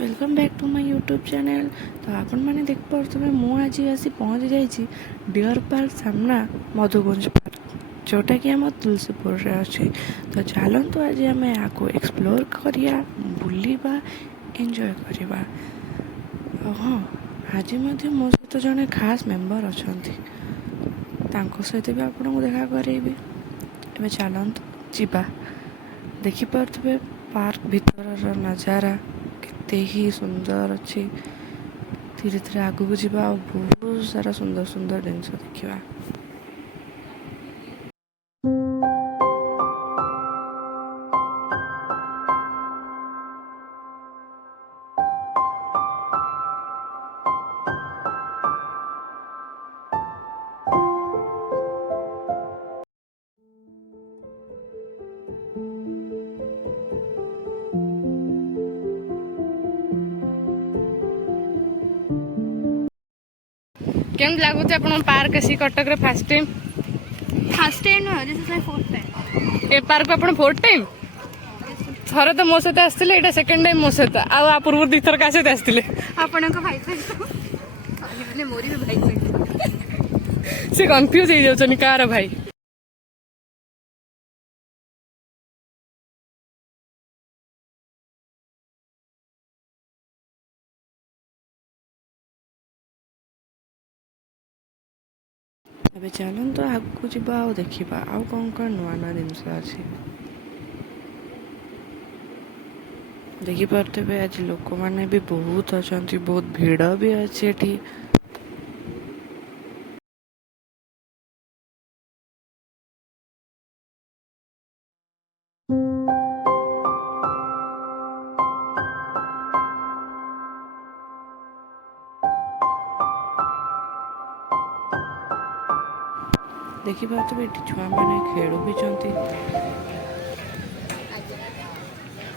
Welcome back to my YouTube channel. तो आपण मैंने देख पारे मुझे आसी पहुँची जाइए डियर पार्क सामना मधुकुंज पार्क जोटा कि आम तुलसीपुर रे अच्छे। तो चलतु आज आम आपको एक्सप्लोर करिया बुलवा एंजॉय करवा। हाँ आज मो सहित जड़े खास मेंबर अच्छा सहित भी आपको देखा करें। एवं चलतु जीवा देखिपे पार्क भीतर नजारा केते ही सुंदर अच्छी। धीरे धीरे आगू जावा और बहुत सारा सुंदर सुंदर जिन देखा। केम लगुच आप पार्क आसी कटक रे फर्स्ट टाइम नुह this is my fourth time ए पार्क आपण फोर्थ टाइम थरे तो मो सहित आसते एटा सेकंड टाइम मो सहित आ पूर्व दी थर का सहित आसते आपण को भाई भाई मोरी भी भाई भाई से कंफ्यूज हो जाउछनी कार भाई। एबे चलतु आगू जावा और देखा आउ कौन नुआ नुआ जिनस अच्छी। देखिपे आज लोक मैंने भी बहुत अच्छा बहुत भिड़ भी अच्छी एठी। देखिपे छुआ मैंने खेल भी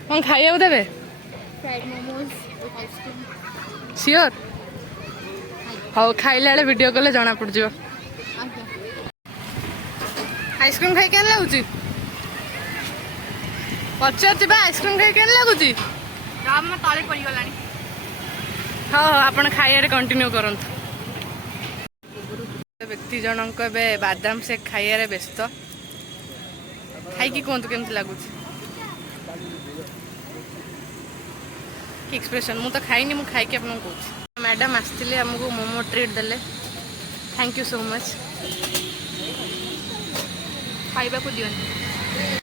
कौन खाइए देवे fried momos with ice cream sure हाँ खाइला वीडियो कले जना पड़ जाओ। आइसक्रीम खाई केन लगुच पचार आइसक्रीम खाई केन लगुच राम में तले पड़ी गलानी। हाँ हाँ आपण खाइबारे कंटिन्यू करंतु। व्यक्ति जनक ए बादाम शेक खाइबारे व्यस्त खाई कहतु केमती लगुच एक्सप्रेशन मु तो खाइनी मु खाई आपको कहूँ। मैडम आसते आमको मोमो ट्रीट देले थैंक यू सो मच खाइबा को दियंती।